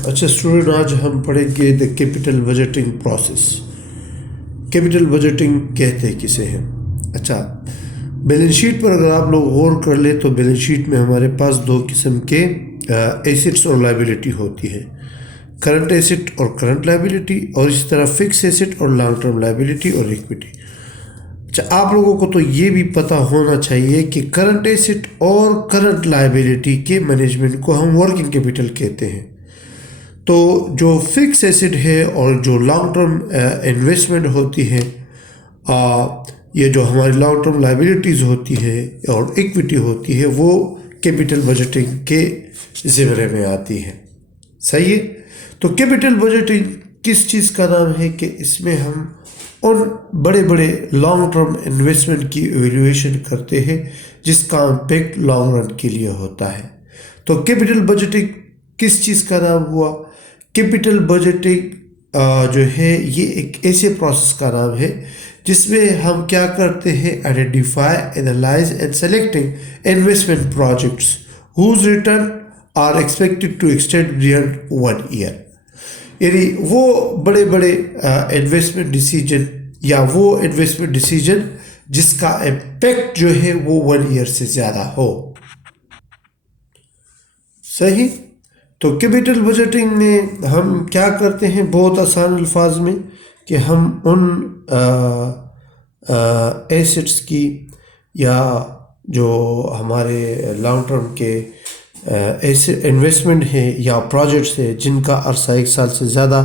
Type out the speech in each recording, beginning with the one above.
अच्छा स्टूडेंट, आज हम पढ़ेंगे the capital budgeting process. Capital budgeting कहते किसे हैं? अच्छा, बैलेंस शीट पर अगर आप लोग गौर कर ले तो बैलेंस शीट में हमारे पास दो किस्म के एसेट्स और लायबिलिटी होती है, करंट एसेट और करंट लायबिलिटी, और इसी तरह फिक्स एसेट और लॉन्ग टर्म लायबिलिटी और इक्विटी। अच्छा, आप लोगों को तो ये भी पता होना चाहिए कि करंट एसेट और करंट लायबिलिटी के मैनेजमेंट को हम वर्किंग कैपिटल कहते हैं। तो जो फिक्स एसेट है और जो लॉन्ग टर्म इन्वेस्टमेंट होती है, ये जो हमारी लॉन्ग टर्म लायबिलिटीज़ होती है और इक्विटी होती है, वो कैपिटल बजटिंग के ज़िम्मे में आती है। सही है। तो कैपिटल बजटिंग किस चीज़ का नाम है कि इसमें हम उन बड़े बड़े लॉन्ग टर्म इन्वेस्टमेंट की एवेल्यूएशन करते हैं जिसका इम्पैक्ट लॉन्ग रन के लिए होता है। तो कैपिटल बजटिंग किस चीज़ का नाम हुआ? कैपिटल बजटिंग जो है ये एक ऐसे प्रोसेस का नाम है जिसमें हम क्या करते हैं, identify, analyse and selecting investment projects whose return are expected to extend beyond 1 year. यानी वो बड़े बड़े इन्वेस्टमेंट डिसीजन या वो इन्वेस्टमेंट डिसीजन जिसका इम्पैक्ट जो है वो 1 ईयर से ज़्यादा हो। सही। तो कैपिटल बजटिंग में हम क्या करते हैं, बहुत आसान अल्फाज में, कि हम उन एसेट्स की या जो हमारे लॉन्ग टर्म के ऐसे इन्वेस्टमेंट है या प्रोजेक्ट्स है जिनका अरसा 1 साल से ज़्यादा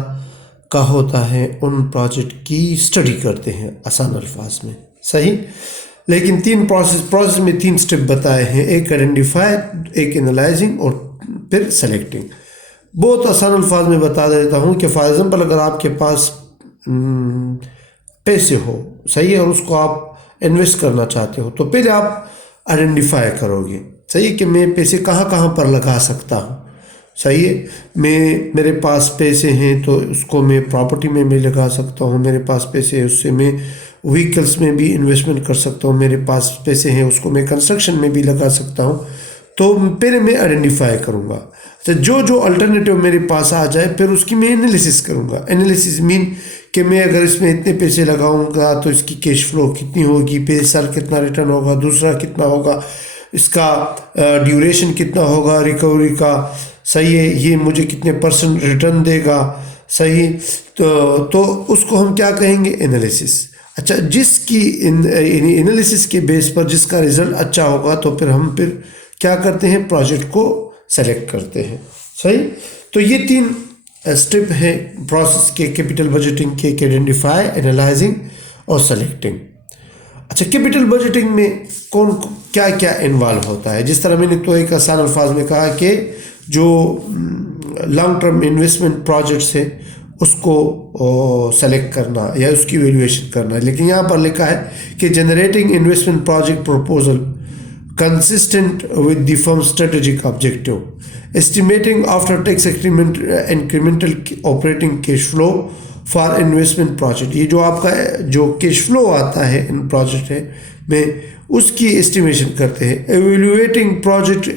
का होता है, उन प्रोजेक्ट की स्टडी करते हैं आसान अल्फाज में। सही। लेकिन 3 प्रोसेस में 3 स्टेप बताए हैं, एक आइडेंटिफाई, एक एनालाइजिंग और फिर सेलेक्टिंग। बहुत आसान अल्फाज में बता देता हूँ कि फॉर एग्जांपल अगर आपके पास पैसे हो, सही है, और उसको आप इन्वेस्ट करना चाहते हो, तो पहले आप आइडेंटिफाई करोगे, सही है, कि मैं पैसे कहाँ कहाँ पर लगा सकता हूँ। सही है। मेरे पास पैसे हैं तो उसको मैं प्रॉपर्टी में भी लगा सकता हूँ, मेरे पास पैसे हैं उससे मैं व्हीकल्स में भी इन्वेस्टमेंट कर सकता हूँ, मेरे पास पैसे हैं उसको मैं कंस्ट्रक्शन में भी लगा सकता हूँ। तो पहले मैं आइडेंटिफाई करूँगा, तो जो अल्टरनेटिव मेरे पास आ जाए फिर उसकी मैं एनालिसिस करूँगा। एनालिसिस मीन कि मैं अगर इसमें इतने पैसे लगाऊंगा तो इसकी कैश फ्लो कितनी होगी, 5 साल कितना रिटर्न होगा, दूसरा कितना होगा, इसका ड्यूरेशन कितना होगा रिकवरी का, सही है, ये मुझे कितने % रिटर्न देगा। सही। तो उसको हम क्या कहेंगे, एनालिसिस। अच्छा, जिसकी एनालिसिस के बेस पर जिसका रिजल्ट अच्छा होगा तो फिर हम क्या करते हैं, प्रोजेक्ट को सेलेक्ट करते हैं। सही। तो ये 3 स्टेप है प्रोसेस के कैपिटल बजटिंग के, आइडेंटिफाई, एनालाइजिंग और सेलेक्टिंग। अच्छा, कैपिटल बजटिंग में कौन क्या क्या इन्वॉल्व होता है? जिस तरह मैंने तो एक आसान अल्फाज में कहा कि जो लॉन्ग टर्म इन्वेस्टमेंट प्रोजेक्ट्स है उसको सेलेक्ट करना या उसकी वैल्यूएशन करना, लेकिन यहाँ पर लिखा है कि generating investment project proposal consistent with the firm's strategic objective, estimating after tax incremental operating cash flow for investment project। ये जो आपका जो कैश फ्लो आता है इन प्रोजेक्ट है में उसकी एस्टिमेशन करते हैं। Evaluating project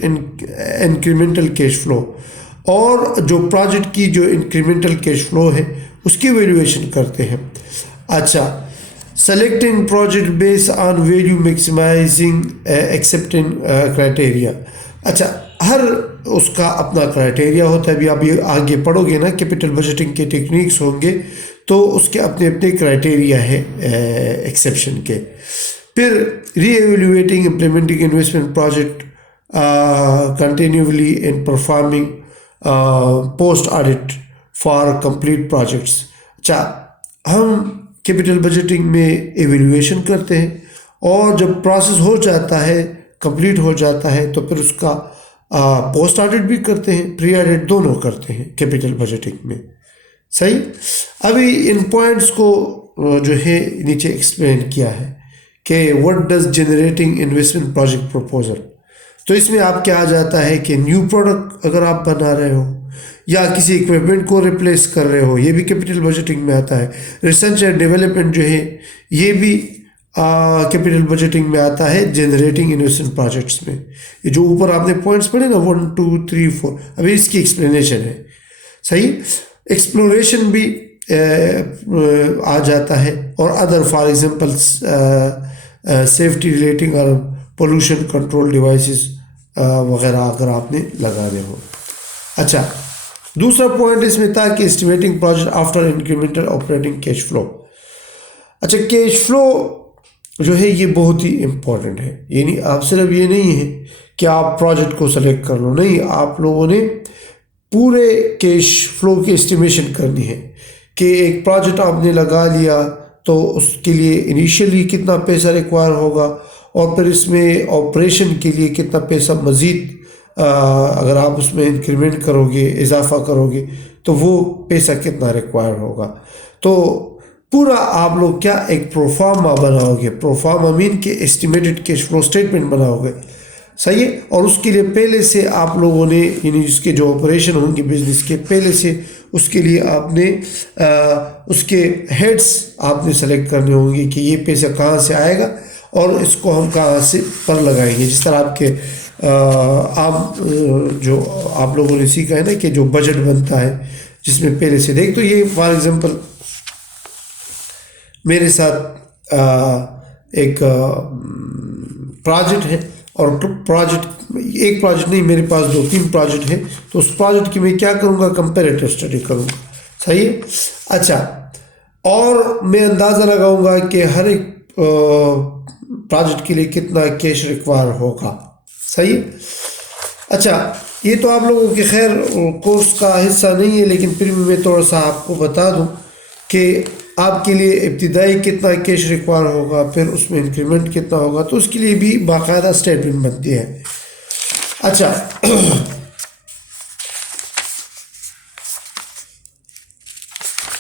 incremental cash flow, और जो प्रोजेक्ट की जो इंक्रीमेंटल कैश फ्लो है उसकी वैल्यूएशन करते हैं। अच्छा, selecting project based on value maximising accepting criteria. अच्छा, हर उसका अपना क्राइटेरिया होता है। अभी आप ये आगे पढ़ोगे ना, कैपिटल बजटिंग के टेक्निक्स होंगे तो उसके अपने अपने क्राइटेरिया है एक्सेप्शन के। फिर reevaluating implementing investment project continuously in performing post audit for complete projects. अच्छा, हम कैपिटल बजटिंग में एवेल्यूएशन करते हैं और जब प्रोसेस हो जाता है, कंप्लीट हो जाता है, तो फिर उसका पोस्ट ऑडिट भी करते हैं, प्री ऑडिट दोनों करते हैं कैपिटल बजटिंग में। सही। अभी इन पॉइंट्स को जो है नीचे एक्सप्लेन किया है कि what does generating investment project proposal. तो इसमें आप क्या आ जाता है कि न्यू प्रोडक्ट अगर आप बना रहे हो या किसी इक्विपमेंट को रिप्लेस कर रहे हो, ये भी कैपिटल बजटिंग में आता है। रिसर्च एंड डेवलपमेंट जो है ये भी कैपिटल बजटिंग में आता है, जनरेटिंग इन्वेस्टमेंट प्रोजेक्ट्स में। ये जो ऊपर आपने पॉइंट्स पढ़े ना 1 2 3 4, अभी इसकी एक्सप्लेनेशन है। सही। एक्सप्लोरेशन भी आ जाता है, और other for example safety relating और पोल्यूशन कंट्रोल डिवाइसेस वगैरह अगर आपने लगाने हो। अच्छा, दूसरा पॉइंट इसमें था कि estimating project after incremental operating cash flow. अच्छा, कैश फ्लो जो है ये बहुत ही इम्पोर्टेंट है। यानी आप सिर्फ ये नहीं है कि आप प्रोजेक्ट को सेलेक्ट कर लो, नहीं, आप लोगों ने पूरे कैश फ्लो की एस्टिमेशन करनी है कि एक प्रोजेक्ट आपने लगा लिया तो उसके लिए इनिशियली कितना पैसा रिक्वायर होगा, और फिर इसमें ऑपरेशन के लिए कितना पैसा मज़ीद अगर आप उसमें इंक्रीमेंट करोगे, इजाफा करोगे, तो वो पैसा कितना रिक्वायर होगा। तो पूरा आप लोग क्या एक प्रोफार्मा बनाओगे, प्रोफार्मा मीन के एस्टिमेटेड कैश फ्लो स्टेटमेंट बनाओगे, सही है। और उसके लिए पहले से आप लोगों ने, यानी उसके जो ऑपरेशन होंगे बिजनेस के, पहले से उसके लिए आपने उसके हेड्स आपने सेलेक्ट करने होंगे कि ये पैसा कहाँ से आएगा और इसको हम कहाँ से पर लगाएंगे। जिस तरह आपके आप जो आप लोगों ने सीखा है ना कि जो बजट बनता है जिसमें पहले से देख, तो ये फॉर एग्जांपल मेरे साथ एक प्रोजेक्ट है, और एक प्रोजेक्ट नहीं, मेरे पास 2-3 प्रोजेक्ट है, तो उस प्रोजेक्ट की मैं क्या करूँगा, कंपैरेटिव स्टडी करूँगा, सही है। अच्छा, और मैं अंदाज़ा लगाऊंगा कि हर एक प्रोजेक्ट के लिए कितना कैश रिक्वायर होगा, सही है। अच्छा, ये तो आप लोगों के खैर कोर्स का हिस्सा नहीं है, लेकिन फिर भी मैं थोड़ा सा आपको बता दूं कि आपके लिए इब्तिदाई कितना कैश रिक्वायर होगा, फिर उसमें इंक्रीमेंट कितना होगा, तो उसके लिए भी बाकायदा स्टेटमेंट बनती है। अच्छा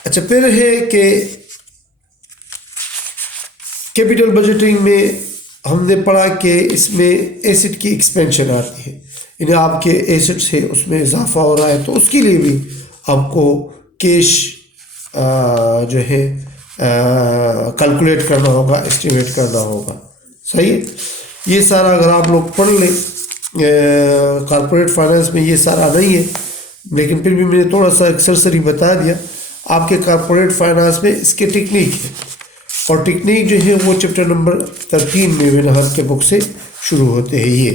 अच्छा, फिर है कि कैपिटल बजटिंग में हमने पढ़ा कि इसमें एसेट की एक्सपेंशन आती है, यानी आपके एसेट्स है उसमें इजाफा हो रहा है, तो उसके लिए भी आपको कैश जो है कैलकुलेट करना होगा, एस्टिमेट करना होगा, सही है। ये सारा अगर आप लोग पढ़ लें, कॉर्पोरेट फाइनेंस में ये सारा नहीं है, लेकिन फिर भी मैंने थोड़ा सा सरसरी बता दिया। आपके कॉर्पोरेट फाइनेंस में इसके टेक्निक है, और टेक्निक जो है वो चैप्टर नंबर 13 में विनहर के बुक से शुरू होते हैं। ये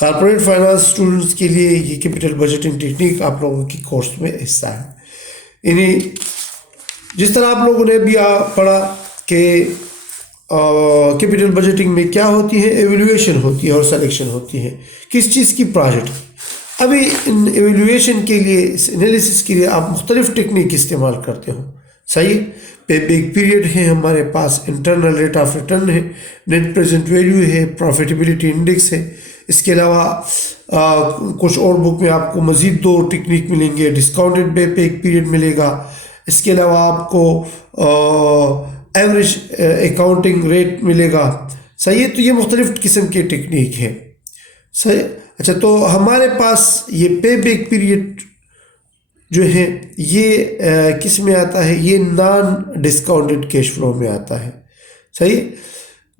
कॉर्पोरेट फाइनेंस स्टूडेंट्स के लिए ये कैपिटल बजटिंग टेक्निक आप लोगों की कोर्स में हिस्सा है। यानी जिस तरह आप लोगों ने भी पढ़ा कि कैपिटल बजटिंग में क्या होती है, एवेल्यूएशन होती है और सिलेक्शन होती है किस चीज़ की, प्रोजेक्ट। अभी इन एवेल्यूएशन के लिए, इस एनालिसिस के लिए आप मुख्तलिफ टेक्निक इस्तेमाल करते हो, सही। पे बैक पीरियड है हमारे पास, इंटरनल रेट ऑफ रिटर्न है, नेट प्रेजेंट वैल्यू है, प्रॉफिटेबिलिटी इंडेक्स है। इसके अलावा कुछ और बुक में आपको मज़ीद 2 टेक्निक मिलेंगे, डिस्काउंटेड बैक पीरियड मिलेगा, इसके अलावा आपको एवरेज अकाउंटिंग रेट मिलेगा, सही है। तो ये मुख्तलिफ किस्म के टेक्निक है, सही। अच्छा, तो हमारे पास ये पे बैक पीरियड जो है ये किस में आता है, ये नॉन डिस्काउंटेड कैश फ्लो में आता है, सही।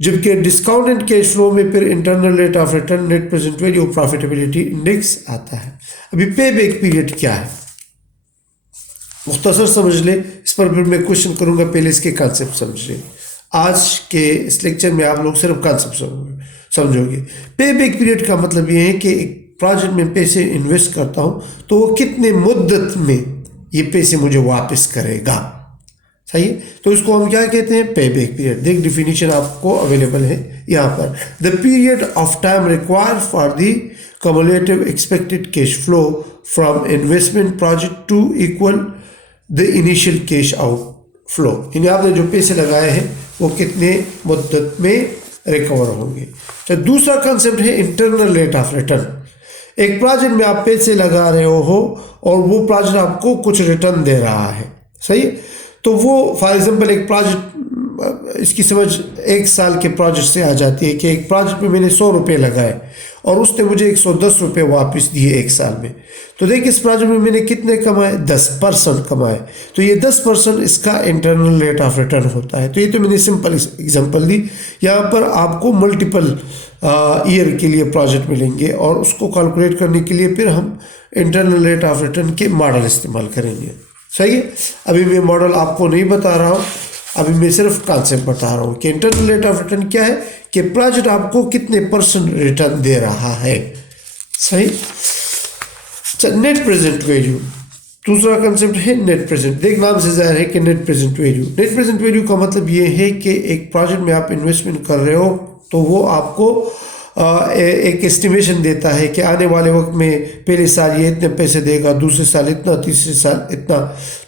जबकि डिस्काउंटेड कैश फ्लो में फिर internal rate of return, net present value, profitability index आता है। अभी पे बैक पीरियड क्या है, मुख्तसर समझ ले, इस पर फिर मैं क्वेश्चन करूंगा, पहले इसके कॉन्सेप्ट समझ ले। आज के इस लेक्चर में आप लोग सिर्फ कॉन्सेप्ट समझोगे। पे बैक पीरियड का मतलब ये है कि एक प्रोजेक्ट में पैसे इन्वेस्ट करता हूँ तो वो कितने मुद्दत में ये पैसे मुझे वापस करेगा, सही है। तो इसको हम क्या कहते हैं, पे बैक पीरियड। देख, डिफिनीशन आपको अवेलेबल है यहाँ पर, the period of time required for the cumulative expected cash flow from investment project to equal the initial cash outflow। यानी आपने जो पैसे लगाए हैं वो कितने मुद्दत में रिकवर होंगे। तो दूसरा कंसेप्ट है इंटरनल रेट ऑफ रिटर्न। एक प्रोजेक्ट में आप पैसे लगा रहे हो और वो प्रोजेक्ट आपको कुछ रिटर्न दे रहा है, सही। तो वो फॉर एग्जांपल एक प्रोजेक्ट इसकी समझ एक साल के प्रोजेक्ट से आ जाती है कि एक प्रोजेक्ट में मैंने 100 रुपये लगाए और उसने मुझे 110 रुपये वापस दिए एक साल में। तो देखिए इस प्रोजेक्ट में मैंने कितने कमाए, 10% कमाए। तो ये 10% इसका इंटरनल रेट ऑफ रिटर्न होता है। तो ये तो मैंने सिंपल एग्जांपल दी। यहाँ पर आपको मल्टीपल ईयर के लिए प्रोजेक्ट मिलेंगे और उसको कैलकुलेट करने के लिए फिर हम इंटरनल रेट ऑफ रिटर्न के मॉडल इस्तेमाल करेंगे। सही है। अभी मैं मॉडल आपको नहीं बता रहा हूँ, अभी मैं सिर्फ कॉन्सेप्ट बता रहा हूँ कि इंटरनल रेट ऑफ रिटर्न क्या है, कि प्रोजेक्ट आपको कितने % रिटर्न दे रहा है। सही। नेट प्रेजेंट वैल्यू दूसरा कंसेप्ट है। नेट प्रेजेंट, देख नाम से जाहिर है कि net present value. Net present value का मतलब ये है कि एक प्रोजेक्ट में आप इन्वेस्टमेंट कर रहे हो तो वो आपको एक एस्टिमेशन देता है कि आने वाले वक्त में पहले साल ये इतने पैसे देगा, दूसरे साल इतना, तीसरे साल इतना।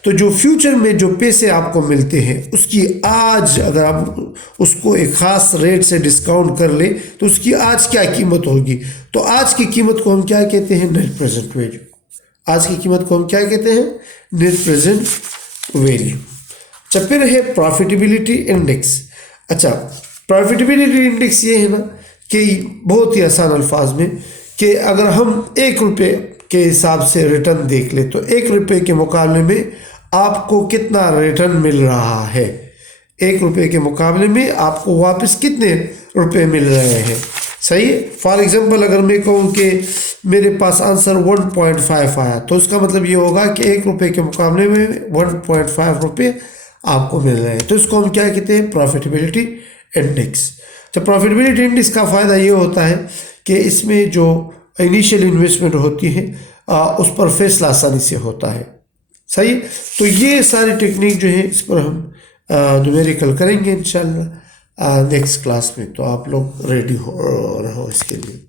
तो जो फ्यूचर में जो पैसे आपको मिलते हैं उसकी आज अगर आप उसको एक ख़ास रेट से डिस्काउंट कर ले तो उसकी आज क्या कीमत होगी। तो आज की कीमत को हम क्या कहते हैं, नेट प्रेजेंट वैल्यू। आज की कीमत को हम क्या कहते हैं, नेट प्रेजेंट वैल्यू। अच्छा, फिर है प्रॉफिटेबिलिटी इंडेक्स। अच्छा, प्रॉफिटेबिलिटी इंडेक्स ये है ना कि बहुत ही आसान अल्फाज में कि अगर हम 1 रुपये के हिसाब से रिटर्न देख ले तो 1 रुपये के मुकाबले में आपको कितना रिटर्न मिल रहा है। 1 रुपये के मुकाबले में आपको वापस कितने रुपए मिल रहे हैं। सही है। फॉर एग्जांपल अगर मैं कहूँ कि मेरे पास आंसर 1.5 आया तो उसका मतलब ये होगा कि 1 रुपये के मुकाबले में 1.5 रुपये आपको मिल रहे हैं। तो इसको हम क्या कहते हैं, प्रॉफिटेबिलिटी इंडेक्स। तो प्रॉफिटेबिलिटी इंडेक्स का फ़ायदा ये होता है कि इसमें जो इनिशियल इन्वेस्टमेंट होती है उस पर फैसला आसानी से होता है। सही। तो ये सारी टेक्निक जो है इस पर हम न्यूमेरिकल करेंगे इंशाल्लाह नेक्स्ट क्लास में। तो आप लोग रेडी हो रहो इसके लिए।